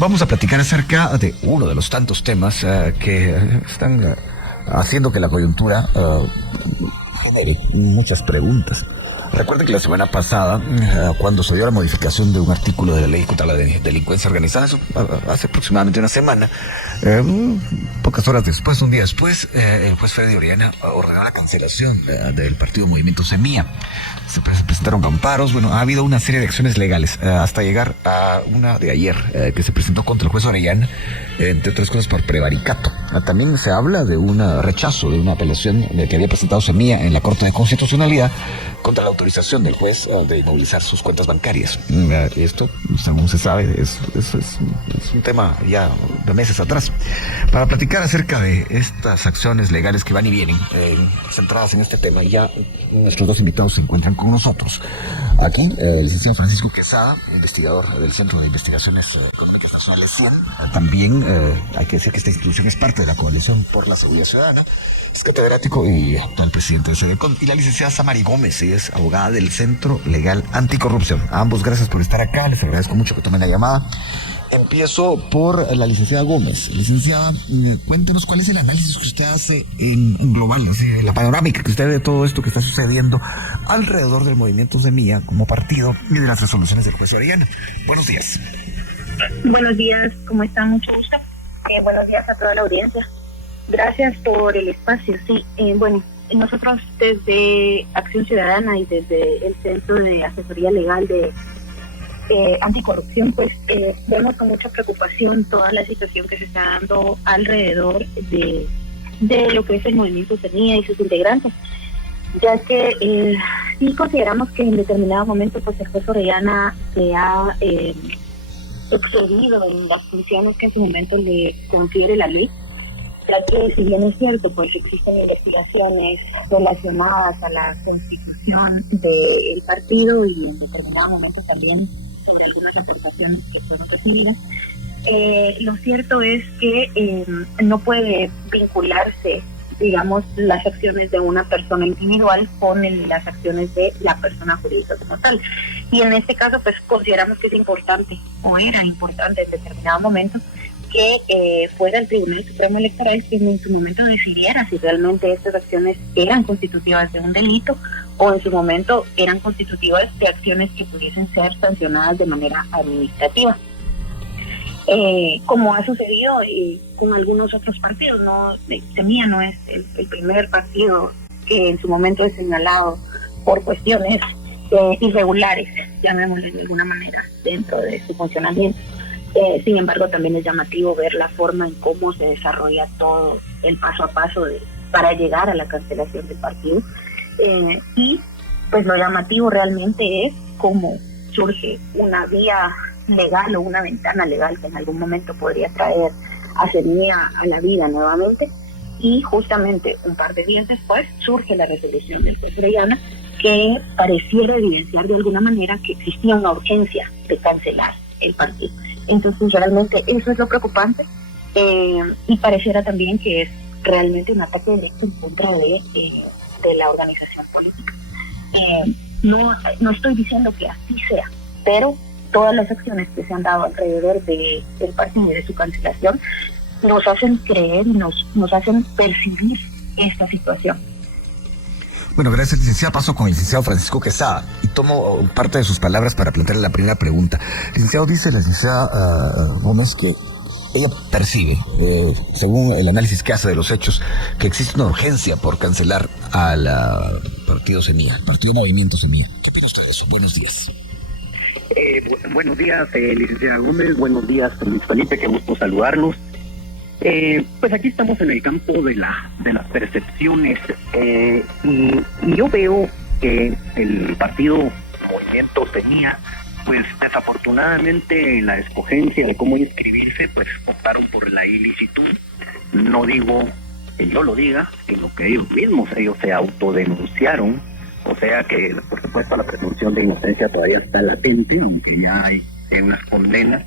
Vamos a platicar acerca de uno de los tantos temas que están haciendo que la coyuntura genere muchas preguntas. Recuerden que la semana pasada, cuando se dio la modificación de un artículo de la ley contra la delincuencia organizada, eso, hace aproximadamente una semana, pocas horas después, un día después, el juez Freddy Orellana ordenó la cancelación del partido Movimiento Semilla. Se presentaron amparos, bueno, ha habido una serie de acciones legales hasta llegar a una de ayer que se presentó contra el juez Orellana, entre otras cosas por prevaricato. También se habla de un rechazo de una apelación que había presentado Semilla en la Corte de Constitucionalidad contra la autorización del juez de inmovilizar sus cuentas bancarias. Esto, según se sabe, es un tema ya de meses atrás. Para platicar acerca de estas acciones legales que van y vienen, centradas en este tema, ya nuestros dos invitados se encuentran con nosotros. Aquí, el licenciado Francisco Quesada, investigador del Centro de Investigaciones Económicas Nacionales, CIEN. También hay que decir que esta institución es parte de la Coalición por la Seguridad Ciudadana. Es catedrático y actual presidente de SEDECON. Y la licenciada Samari Gómez, ella es abogada del Centro Legal Anticorrupción. A ambos, gracias por estar acá. Les agradezco mucho que tomen la llamada. Empiezo por la licenciada Gómez. Licenciada, cuéntenos cuál es el análisis que usted hace en global, así, la panorámica que usted ve de todo esto que está sucediendo alrededor del movimiento Semilla como partido y de las resoluciones del juez Orellana. Buenos días. Buenos días, ¿cómo están? Mucho gusto. Buenos días a toda la audiencia. Gracias por el espacio. Sí, bueno, nosotros desde Acción Ciudadana y desde el Centro de Asesoría Legal de Anticorrupción, pues vemos con mucha preocupación toda la situación que se está dando alrededor de lo que es el movimiento Semilla y sus integrantes, ya que sí consideramos que en determinado momento pues el juez Orellana se ha excedido en las funciones que en su momento le confiere la ley, ya que si bien es cierto, pues existen investigaciones relacionadas a la constitución del partido y en determinado momento también sobre algunas aportaciones que fueron recibidas, lo cierto es que no puede vincularse, digamos, las acciones de una persona individual con las acciones de la persona jurídica como tal. Y en este caso, pues consideramos que es importante, o era importante en determinado momento, que fuera el Tribunal Supremo Electoral quien en su momento decidiera si realmente estas acciones eran constitutivas de un delito o en su momento eran constitutivas de acciones que pudiesen ser sancionadas de manera administrativa. Como ha sucedido con algunos otros partidos, no, Semilla no es el primer partido que en su momento es señalado por cuestiones irregulares, llamémosle de alguna manera, dentro de su funcionamiento. Sin embargo, también es llamativo ver la forma en cómo se desarrolla todo el paso a paso para llegar a la cancelación del partido. Y pues lo llamativo realmente es cómo surge una vía legal o una ventana legal que en algún momento podría traer a Semilla a la vida nuevamente, y justamente un par de días después surge la resolución del juez Orellana que pareciera evidenciar de alguna manera que existía una urgencia de cancelar el partido. Entonces realmente eso es lo preocupante, y pareciera también que es realmente un ataque directo en contra de la organización política. No estoy diciendo que así sea, pero todas las acciones que se han dado alrededor del partido y de su cancelación nos hacen creer y nos hacen percibir esta situación. Bueno, gracias, licenciada. Paso con el licenciado Francisco Quesada y tomo parte de sus palabras para plantearle la primera pregunta. Licenciado, dice la licenciada Gómez que ella percibe, según el análisis que hace de los hechos, que existe una urgencia por cancelar al partido Semilla, el partido Movimiento Semilla. ¿Qué opina usted de eso? Buenos días. Buenos días, licenciada Gómez. Buenos días, Luis Felipe. Qué gusto saludarlos. Pues aquí estamos en el campo de las percepciones, y yo veo que el partido Movimiento Semilla, pues desafortunadamente en la escogencia de cómo inscribirse, pues optaron por la ilicitud. No digo que yo lo diga, sino que ellos se autodenunciaron, o sea que por supuesto la presunción de inocencia todavía está latente, aunque ya hay unas condenas.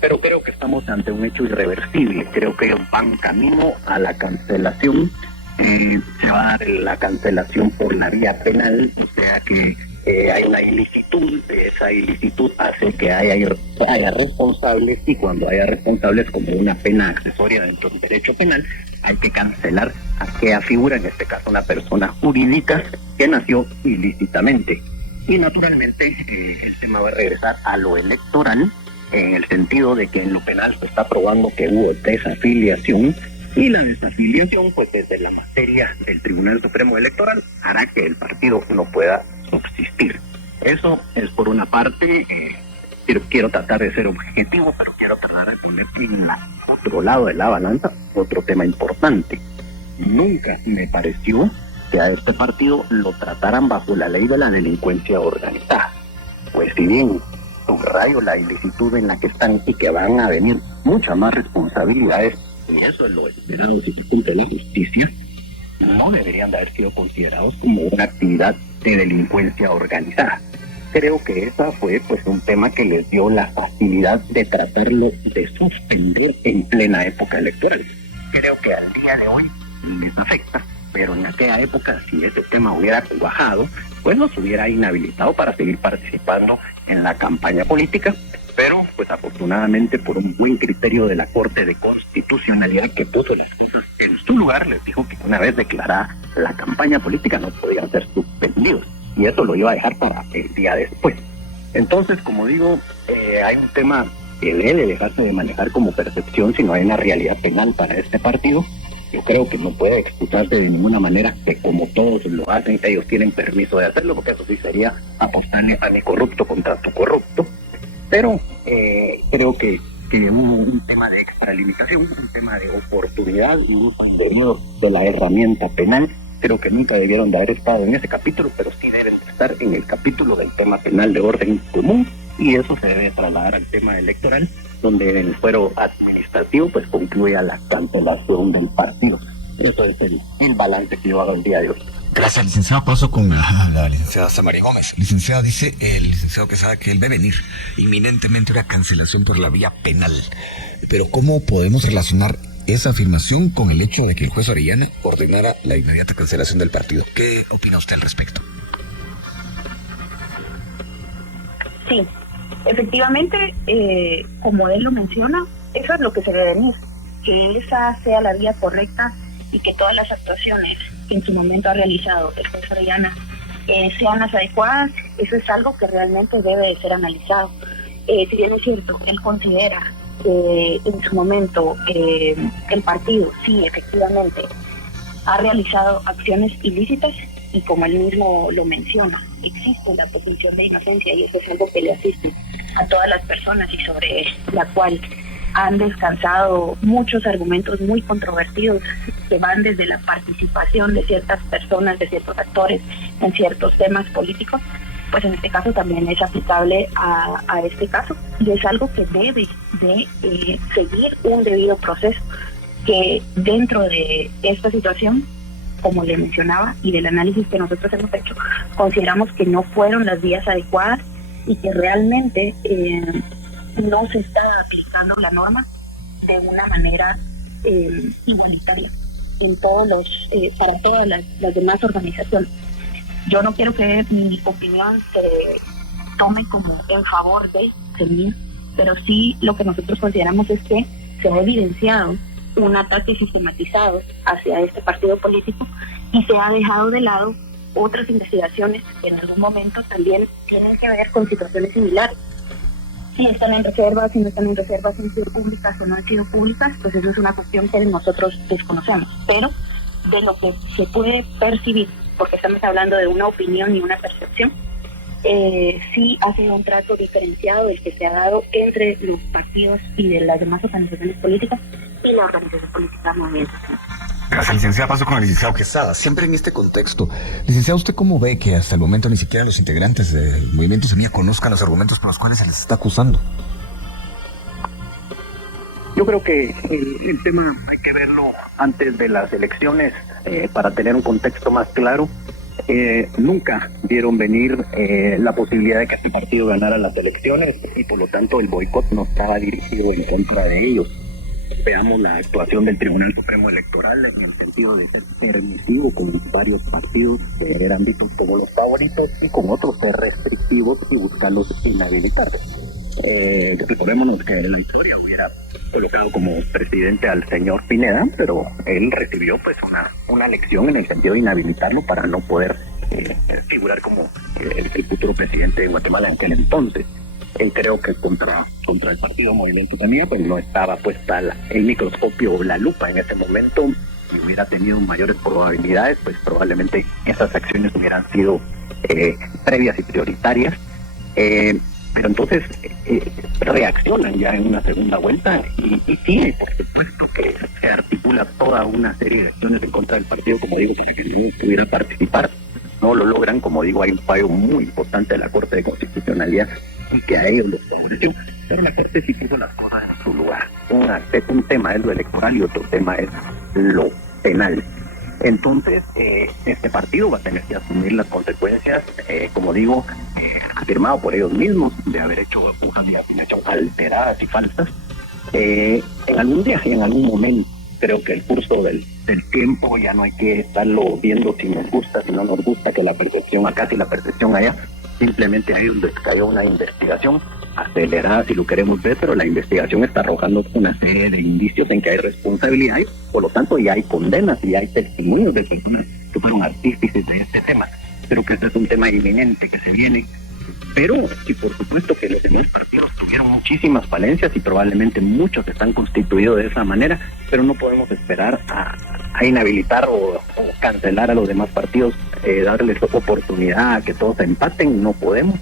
Pero creo que estamos ante un hecho irreversible. Creo que ellos van camino a la cancelación. Se va a dar la cancelación por la vía penal, o sea que hay una ilicitud, esa ilicitud hace que haya responsables, y cuando haya responsables como una pena accesoria dentro del derecho penal, hay que cancelar a aquella figura, en este caso una persona jurídica que nació ilícitamente. Y naturalmente el tema va a regresar a lo electoral, en el sentido de que en lo penal se está probando que hubo desafiliación, y la desafiliación, pues desde la materia del Tribunal Supremo Electoral, hará que el partido no pueda subsistir. Eso es por una parte. Quiero tratar de ser objetivo, pero quiero tratar de poner en otro lado de la balanza otro tema importante. Nunca me pareció que a este partido lo trataran bajo la ley de la delincuencia organizada. Pues si bien subrayo la ilicitud en la que están y que van a venir muchas más responsabilidades, y eso es lo esperado si se cumple la justicia, no deberían de haber sido considerados como una actividad de delincuencia organizada. Creo que esa fue pues un tema que les dio la facilidad de tratarlo de suspender en plena época electoral. Creo que al día de hoy les afecta, pero en aquella época, si ese tema hubiera bajado, pues nos hubiera inhabilitado para seguir participando en la campaña política. Pero pues afortunadamente, por un buen criterio de la Corte de Constitucionalidad, que puso las cosas en su lugar, les dijo que una vez declarada la campaña política no podían ser suspendidos, y eso lo iba a dejar para el día después. Entonces, como digo, hay un tema que debe dejarse de manejar como percepción si no hay una realidad penal para este partido. Yo creo que no puede excusarse de ninguna manera que, como todos lo hacen, ellos tienen permiso de hacerlo, porque eso sí sería apostarle a mi corrupto contra tu corrupto. Pero creo que hubo un tema de extralimitación, un tema de oportunidad y un uso indebido de la herramienta penal. Creo que nunca debieron de haber estado en ese capítulo, pero sí deben de estar en el capítulo del tema penal de orden común, y eso se debe trasladar al tema electoral, donde en el fuero administrativo pues concluya la cancelación del partido. Eso es el balance que yo hago el día de hoy. Gracias, licenciado. Paso con la licenciada Samaria Gómez. Licenciada, dice el licenciado Quesada que él ve venir inminentemente una cancelación por la vía penal. Pero ¿cómo podemos relacionar esa afirmación con el hecho de que el juez Orellana ordenara la inmediata cancelación del partido? ¿Qué opina usted al respecto? Sí, efectivamente, como él lo menciona, eso es lo que se debe venir, que esa sea la vía correcta y que todas las actuaciones que en su momento ha realizado el juez Orellana sean las adecuadas. Eso es algo que realmente debe de ser analizado. Si bien es cierto, él considera que en su momento el partido sí efectivamente ha realizado acciones ilícitas, y como él mismo lo menciona, existe la presunción de inocencia, y eso es algo que le asiste a todas las personas y sobre la cual han descansado muchos argumentos muy controvertidos que van desde la participación de ciertas personas, de ciertos actores en ciertos temas políticos. Pues en este caso también es aplicable a este caso, y es algo que debe de seguir un debido proceso, que dentro de esta situación, como le mencionaba, y del análisis que nosotros hemos hecho, consideramos que no fueron las vías adecuadas y que realmente no se está aplicando la norma de una manera igualitaria en todos para todas las demás organizaciones. Yo no quiero que mi opinión se tome como en favor de mí, pero sí lo que nosotros consideramos es que se ha evidenciado un ataque sistematizado hacia este partido político, y se ha dejado de lado otras investigaciones que en algún momento también tienen que ver con situaciones similares. Si están en reserva, si no están en reserva, si han sido públicas o no han sido públicas, pues eso es una cuestión que nosotros desconocemos. Pero de lo que se puede percibir, porque estamos hablando de una opinión y una percepción, sí ha sido un trato diferenciado el que se ha dado entre los partidos y de las demás organizaciones políticas y la organización política Movimiento. Gracias, licenciada. Paso con el licenciado Quesada. Siempre en este contexto, licenciado, ¿usted cómo ve que hasta el momento ni siquiera los integrantes del Movimiento Semilla conozcan los argumentos por los cuales se les está acusando? Yo creo que el tema hay que verlo antes de las elecciones para tener un contexto más claro. Nunca vieron venir la posibilidad de que este partido ganara las elecciones, y por lo tanto el boicot no estaba dirigido en contra de ellos. veamos la actuación del Tribunal Supremo Electoral en el sentido de ser permisivo con varios partidos que eran vistos como los favoritos y con otros ser restrictivos y buscarlos inhabilitar. Recordémonos que la historia hubiera colocado como presidente al señor Pineda, pero él recibió pues una lección en el sentido de inhabilitarlo para no poder figurar como el futuro presidente de Guatemala en aquel entonces. Creo que contra el partido Movimiento Semilla pues no estaba puesta el microscopio o la lupa en ese momento. Si hubiera tenido mayores probabilidades, pues probablemente esas acciones hubieran sido previas y prioritarias. Pero entonces reaccionan ya en una segunda vuelta y sí, por supuesto que se articula toda una serie de acciones en contra del partido, como digo, para que no pudiera participar. No lo logran, como digo, hay un fallo muy importante de la Corte de Constitucionalidad y que a ellos los favoreció, pero la Corte sí puso las cosas en su lugar. Un tema es lo electoral y otro tema es lo penal. Entonces, este partido va a tener que asumir las consecuencias, como digo, afirmado por ellos mismos, de haber hecho unas afirmaciones alteradas y falsas, en algún día y en algún momento. Creo que el curso del tiempo ya no hay que estarlo viendo si nos gusta, si no nos gusta, que la percepción acá, si la percepción allá. Simplemente ahí donde cayó una investigación acelerada, si lo queremos ver, pero la investigación está arrojando una serie de indicios en que hay responsabilidad, por lo tanto ya hay condenas y hay testimonios de personas que fueron artífices de este tema. Creo que este es un tema inminente que se viene. Pero sí, por supuesto que los demás partidos tuvieron muchísimas falencias y probablemente muchos están constituidos de esa manera, pero no podemos esperar a inhabilitar o cancelar a los demás partidos, darles oportunidad a que todos se empaten. No podemos.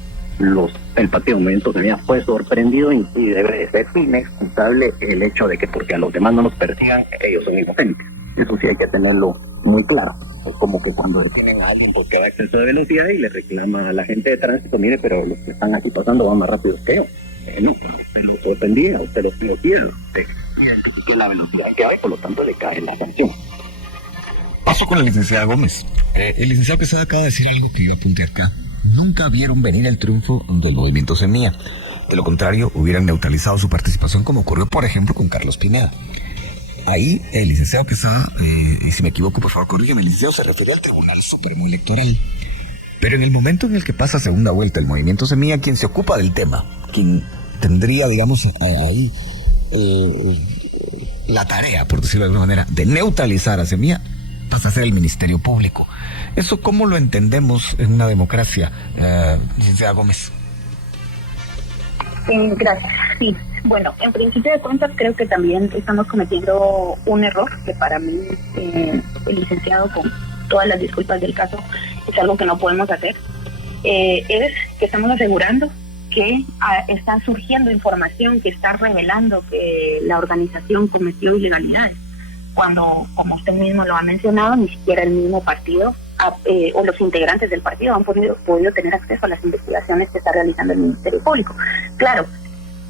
El partido Movimiento Semilla fue sorprendido y debe de ser inexcusable el hecho de que porque a los demás no los persigan, ellos son inocentes. Eso sí hay que tenerlo muy claro. Es como que cuando detienen a alguien porque va a exceso de velocidad y le reclama a la gente de tránsito, mire, pero los que están aquí pasando van más rápido que yo. No, usted lo sorprendía, usted lo pilotía, usted identifique la velocidad que hay, por lo tanto le cae la sanción. Paso con la licenciada Gómez. El licenciado Quesada acaba de decir algo que yo apunté acá. Nunca vieron venir el triunfo del Movimiento Semilla. De lo contrario, hubieran neutralizado su participación, como ocurrió, por ejemplo, con Carlos Pineda. Ahí el licenciado Quesada, y si me equivoco, por favor, corrígeme, el licenciado se refería al Tribunal Supremo Electoral. Pero en el momento en el que pasa segunda vuelta el Movimiento Semilla, quien se ocupa del tema, quien tendría, digamos, ahí la tarea, por decirlo de alguna manera, de neutralizar a Semilla, pasa a ser el Ministerio Público. ¿Eso cómo lo entendemos en una democracia, licenciada Gómez? Gracias. Sí, bueno, en principio de cuentas creo que también estamos cometiendo un error que para mí, el licenciado, con todas las disculpas del caso, es algo que no podemos hacer. Es que estamos asegurando que está surgiendo información que está revelando que la organización cometió ilegalidades, cuando, como usted mismo lo ha mencionado, ni siquiera el mismo partido o los integrantes del partido han podido tener acceso a las investigaciones que está realizando el Ministerio Público. Claro,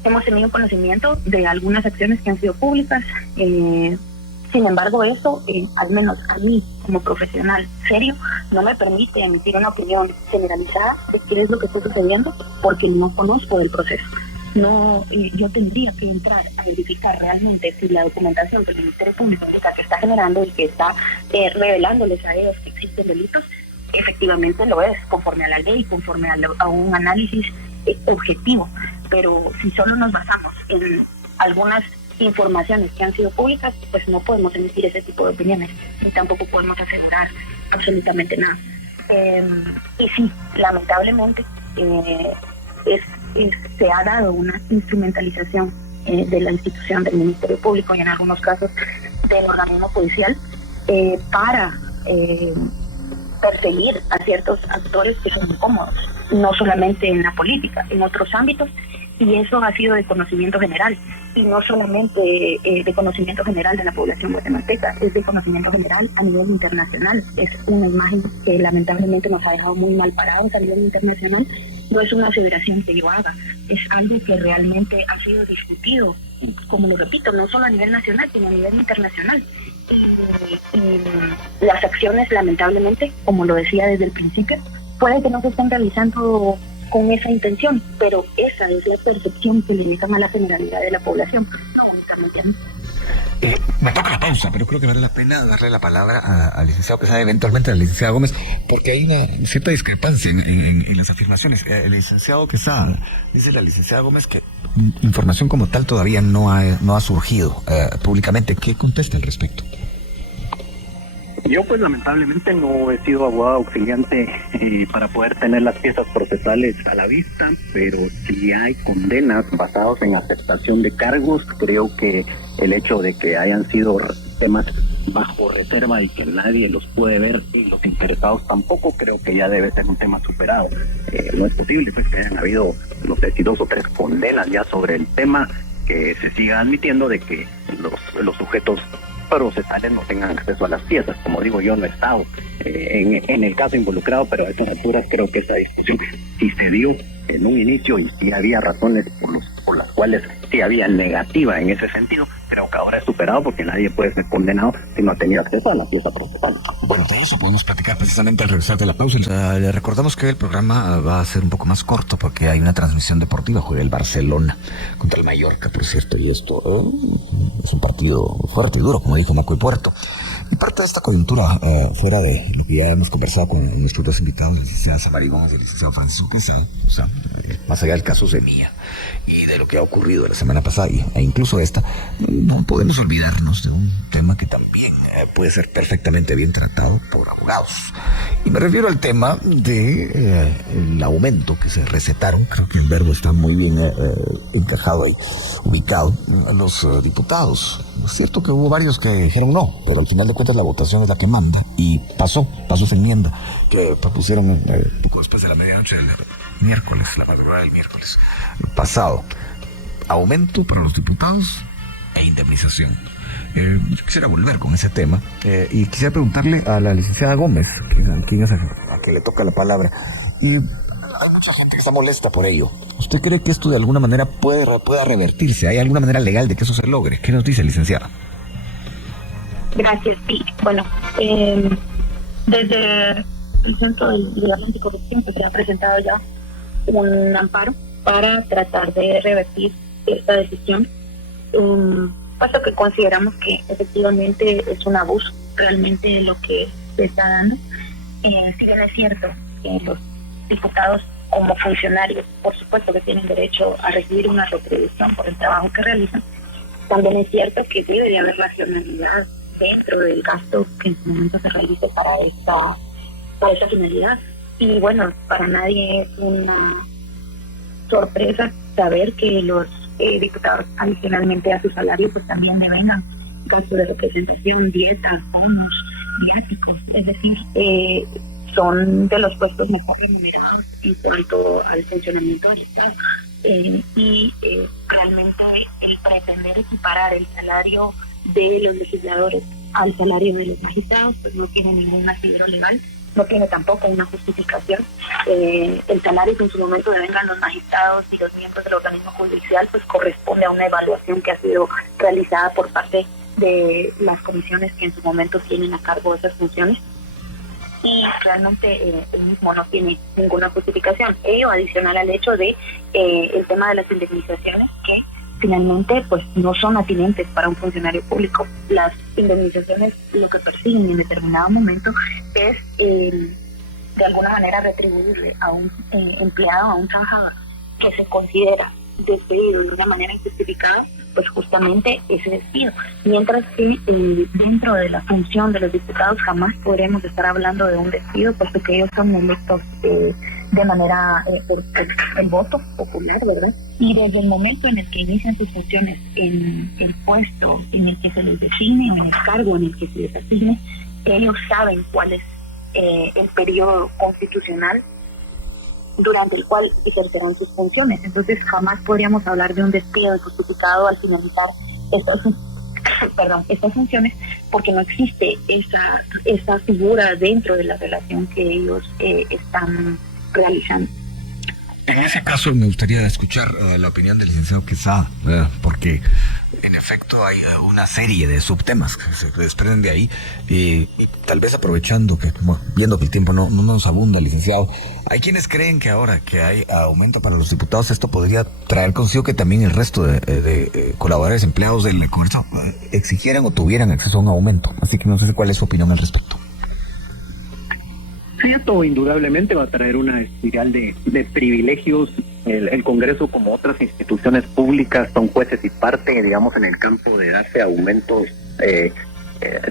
hemos tenido conocimiento de algunas acciones que han sido públicas, sin embargo eso, al menos a mí como profesional serio, no me permite emitir una opinión generalizada de qué es lo que está sucediendo, porque no conozco el proceso. No, yo tendría que entrar a verificar realmente si la documentación que el Ministerio Público que está generando y que está revelándoles a ellos que existen delitos, efectivamente lo es, conforme a la ley, conforme a un análisis objetivo. Pero si solo nos basamos en algunas informaciones que han sido públicas, pues no podemos emitir ese tipo de opiniones, ni tampoco podemos asegurar absolutamente nada. Y sí, lamentablemente, se ha dado una instrumentalización de la institución del Ministerio Público y en algunos casos del organismo judicial para perseguir a ciertos actores que son incómodos, no solamente en la política, en otros ámbitos, y eso ha sido de conocimiento general, y no solamente de conocimiento general de la población guatemalteca, es de conocimiento general a nivel internacional. Es una imagen que lamentablemente nos ha dejado muy mal parados a nivel internacional. No es una aseveración que yo haga, es algo que realmente ha sido discutido, como lo repito, no solo a nivel nacional, sino a nivel internacional. Y las acciones, lamentablemente, como lo decía desde el principio, puede que no se estén realizando con esa intención, pero esa es la percepción que le dejan a la generalidad de la población, no únicamente a mí. Me toca la pausa, pero creo que vale la pena darle la palabra al licenciado Quesada, eventualmente a la licenciada Gómez, porque hay una cierta discrepancia en las afirmaciones. El licenciado Quesada, dice la licenciada Gómez que información como tal todavía no ha surgido públicamente. ¿Qué contesta al respecto? Yo pues lamentablemente no he sido abogado auxiliante para poder tener las piezas procesales a la vista, pero si hay condenas basadas en aceptación de cargos, creo que el hecho de que hayan sido temas bajo reserva y que nadie los puede ver y los interesados tampoco, creo que ya debe ser un tema superado. No es posible pues que hayan habido, no sé si 2 o 3 condenas ya sobre el tema, que se siga admitiendo de que los sujetos procesales no tengan acceso a las piezas. Como digo, yo no he estado en el caso involucrado, pero a estas alturas creo que esa discusión sí se dio en un inicio y sí había razones por las cuales sí había negativa en ese sentido. Creo que ahora es superado porque nadie puede ser condenado si no ha tenido acceso a la pieza procesal. Bueno, de eso podemos platicar precisamente al regresar de la pausa. Le recordamos que el programa va a ser un poco más corto porque hay una transmisión deportiva. Juega el Barcelona contra el Mallorca, por cierto, y esto es un partido fuerte y duro, como dijo Maco y Puerto. Y parte de esta coyuntura, fuera de lo que ya hemos conversado con nuestros dos invitados, el licenciado Samarigón y el licenciado Francisco Quesada, o sea, más allá del caso Semilla y de lo que ha ocurrido la semana pasada e incluso esta, no podemos olvidarnos de un tema que también puede ser perfectamente bien tratado por abogados. Y me refiero al tema de el aumento que se recetaron, creo que el verbo está muy bien encajado ahí, ubicado, a los diputados. Es cierto que hubo varios que dijeron no, pero al final de cuentas la votación es la que manda, y pasó esa enmienda que propusieron poco después de la medianoche del miércoles, la madrugada del miércoles pasado. Aumento para los diputados e indemnización. Yo quisiera volver con ese tema y quisiera preguntarle a la licenciada Gómez, a quien le toca la palabra. Y hay mucha gente que está molesta por ello. ¿Usted cree que esto de alguna manera pueda revertirse? ¿Hay alguna manera legal de que eso se logre? ¿Qué nos dice, licenciada? Gracias, sí. Bueno, desde el Centro de Liderazgo Anticorrupción pues, se ha presentado ya un amparo para tratar de revertir esta decisión, puesto que consideramos que efectivamente es un abuso realmente lo que se está dando. Si bien es cierto que los diputados como funcionarios, por supuesto que tienen derecho a recibir una retribución por el trabajo que realizan, también es cierto que debe de haber racionalidad dentro del gasto que en su momento se realice para esta finalidad. Y bueno, para nadie es una sorpresa saber que los diputados adicionalmente a su salario pues también devengan gastos de representación, dietas, bonos, viáticos, es decir, son de los puestos mejor remunerados en cuanto al funcionamiento del Estado. Y realmente el pretender equiparar el salario de los legisladores al salario de los magistrados pues no tiene ningún asidero legal, no tiene tampoco una justificación. El salario que en su momento devengan los magistrados y los miembros del organismo judicial pues corresponde a una evaluación que ha sido realizada por parte de las comisiones que en su momento tienen a cargo esas funciones, y realmente el mismo no tiene ninguna justificación. Ello adicional al hecho de el tema de las indemnizaciones, que finalmente pues no son atinentes para un funcionario público. Las indemnizaciones lo que persiguen en determinado momento es de alguna manera retribuirle a un empleado, a un trabajador que se considera despedido de una manera injustificada, pues justamente ese despido. Mientras que dentro de la función de los diputados jamás podremos estar hablando de un despido, puesto que ellos son electos de manera por el voto popular, ¿verdad? Y desde el momento en el que inician sus funciones en el puesto en el que se les designe o en el cargo en el que se les asigne, ellos saben cuál es el periodo constitucional durante el cual ejercerán sus funciones. Entonces jamás podríamos hablar de un despido justificado al finalizar estas funciones, porque no existe esa figura dentro de la relación que ellos están realizando. En ese caso me gustaría escuchar la opinión del licenciado Quesada, porque en efecto hay una serie de subtemas que se desprenden de ahí y tal vez aprovechando que, bueno, viendo que el tiempo no nos abunda, licenciado, hay quienes creen que ahora que hay aumento para los diputados esto podría traer consigo que también el resto de colaboradores empleados del Congreso exigieran o tuvieran acceso a un aumento. Así que no sé cuál es su opinión al respecto. Cierto, indudablemente va a traer una espiral de privilegios. El Congreso, como otras instituciones públicas, son jueces y parte, digamos, en el campo de darse aumentos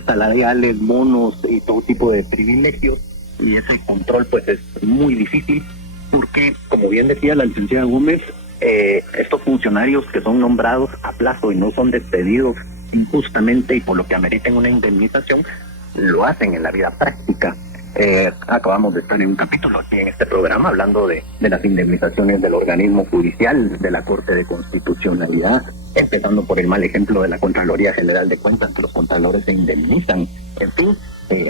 salariales, bonos y todo tipo de privilegios. Y ese control, pues, es muy difícil porque, como bien decía la licenciada Gómez, estos funcionarios que son nombrados a plazo y no son despedidos injustamente y por lo que ameriten una indemnización, lo hacen en la vida práctica. Acabamos de estar en un capítulo aquí en este programa hablando de las indemnizaciones del organismo judicial, de la Corte de Constitucionalidad, empezando por el mal ejemplo de la Contraloría General de Cuentas, que los contralores se indemnizan. En fin,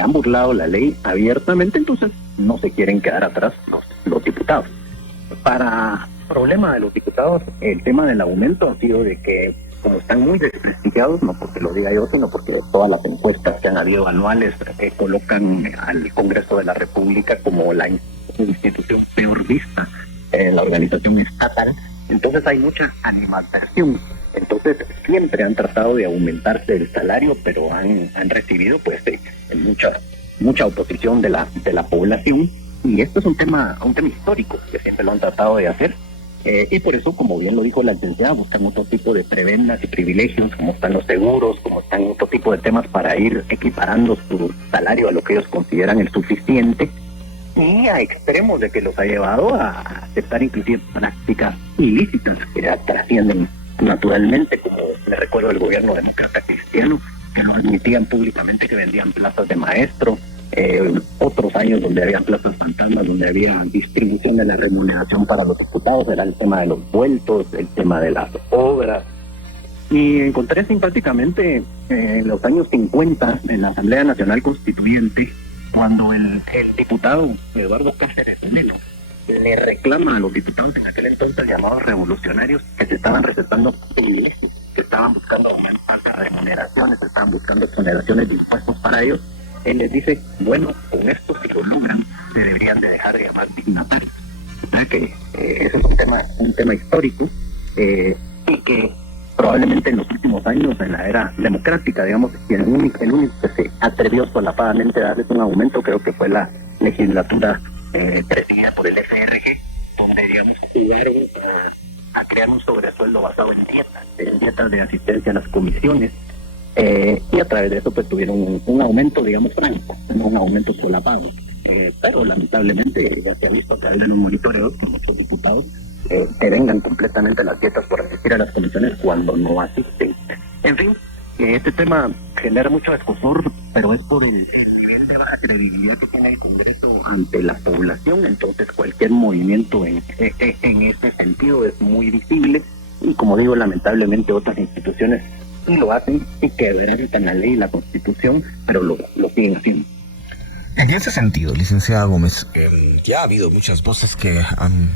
han burlado la ley abiertamente, entonces no se quieren quedar atrás los diputados. Para problema de los diputados, el tema del aumento ha sido de que, como están muy desprestigiados, no porque lo diga yo, sino porque todas las encuestas que han habido anuales colocan al Congreso de la República como la institución peor vista en la organización estatal, entonces hay mucha animadversión. Entonces siempre han tratado de aumentarse el salario, pero han recibido pues mucha oposición de la población, y esto es un tema histórico que siempre lo han tratado de hacer. Y por eso, como bien lo dijo la licenciada, buscan otro tipo de prebendas y privilegios, como están los seguros, como están otro tipo de temas para ir equiparando su salario a lo que ellos consideran el suficiente, y a extremos de que los ha llevado a aceptar inclusive prácticas ilícitas que trascienden naturalmente, como me recuerdo el gobierno demócrata cristiano, que lo admitían públicamente, que vendían plazas de maestro. Otros años donde había plazas fantasmas, donde había distribución de la remuneración para los diputados, era el tema de los vueltos, el tema de las obras. Y encontré simpáticamente en los años 50, en la Asamblea Nacional Constituyente, cuando el diputado Eduardo Cáceres Melo le reclama a los diputados en aquel entonces llamados revolucionarios que se estaban recetando privilegios, que estaban buscando altas remuneraciones, estaban buscando exoneraciones de impuestos para ellos. Él les dice, bueno, con esto si lo logran, se deberían de dejar de llamar dignatarios. O sea que ese es un tema histórico, y que probablemente en los últimos años, en la era democrática, digamos, y el único que se atrevió solapadamente a darles un aumento, creo que fue la legislatura presidida por el FRG, donde, digamos, jugaron a crear un sobresueldo basado en dietas de asistencia a las comisiones. Y a través de eso pues tuvieron un aumento, digamos, franco, no un aumento solapado. Pero lamentablemente ya se ha visto que hayan un monitoreo por muchos diputados que vengan completamente las dietas por asistir a las comisiones cuando no asisten. En fin, este tema genera mucho escozor, pero es por el nivel de baja credibilidad que tiene el Congreso ante la población. Entonces cualquier movimiento en ese sentido es muy visible, y como digo, lamentablemente otras instituciones sí lo hacen y quebrantan la ley y la Constitución, pero lo siguen haciendo. En ese sentido, licenciada Gómez, ya ha habido muchas voces que han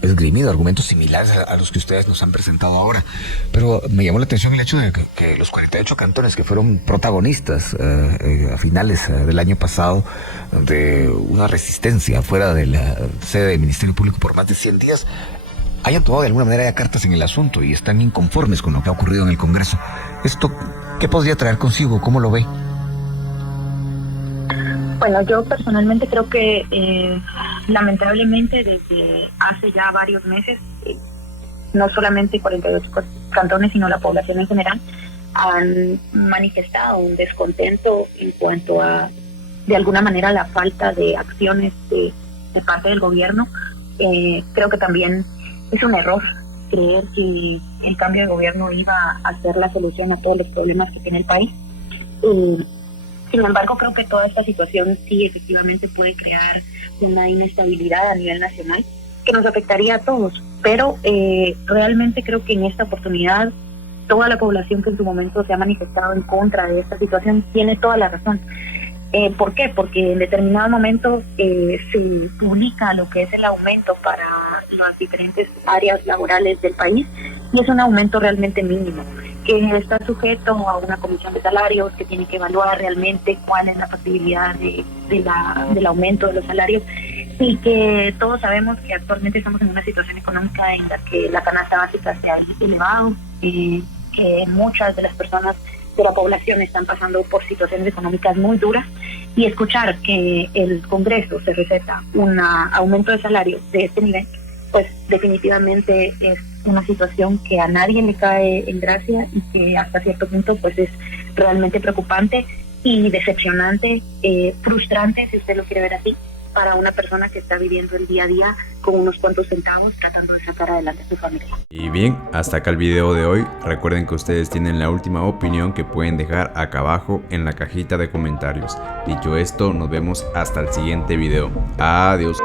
esgrimido argumentos similares a los que ustedes nos han presentado ahora, pero me llamó la atención el hecho de que los 48 cantones que fueron protagonistas a finales del año pasado de una resistencia fuera de la sede del Ministerio Público por más de 100 días, hayan tomado de alguna manera ya cartas en el asunto y están inconformes con lo que ha ocurrido en el Congreso. ¿Esto qué podría traer consigo? ¿Cómo lo ve? Bueno, yo personalmente creo que lamentablemente desde hace ya varios meses, no solamente 48 cantones, sino la población en general, han manifestado un descontento en cuanto a, de alguna manera, la falta de acciones de parte del gobierno. Creo que también es un error creer que el cambio de gobierno iba a ser la solución a todos los problemas que tiene el país. Sin embargo, creo que toda esta situación sí efectivamente puede crear una inestabilidad a nivel nacional que nos afectaría a todos. Pero realmente creo que en esta oportunidad toda la población que en su momento se ha manifestado en contra de esta situación tiene toda la razón. ¿Por qué? Porque en determinado momento se publica lo que es el aumento para las diferentes áreas laborales del país y es un aumento realmente mínimo. que está sujeto a una comisión de salarios que tiene que evaluar realmente cuál es la factibilidad del aumento de los salarios, y que todos sabemos que actualmente estamos en una situación económica en la que la canasta básica se ha elevado, que muchas de las personas de la población están pasando por situaciones económicas muy duras, y escuchar que el Congreso se receta un aumento de salario de este nivel, pues definitivamente es una situación que a nadie le cae en gracia y que hasta cierto punto pues es realmente preocupante y decepcionante, frustrante, si usted lo quiere ver así, para una persona que está viviendo el día a día con unos cuantos centavos tratando de sacar adelante a su familia. Y bien, hasta acá el video de hoy. Recuerden que ustedes tienen la última opinión que pueden dejar acá abajo en la cajita de comentarios. Dicho esto, nos vemos hasta el siguiente video. Adiós.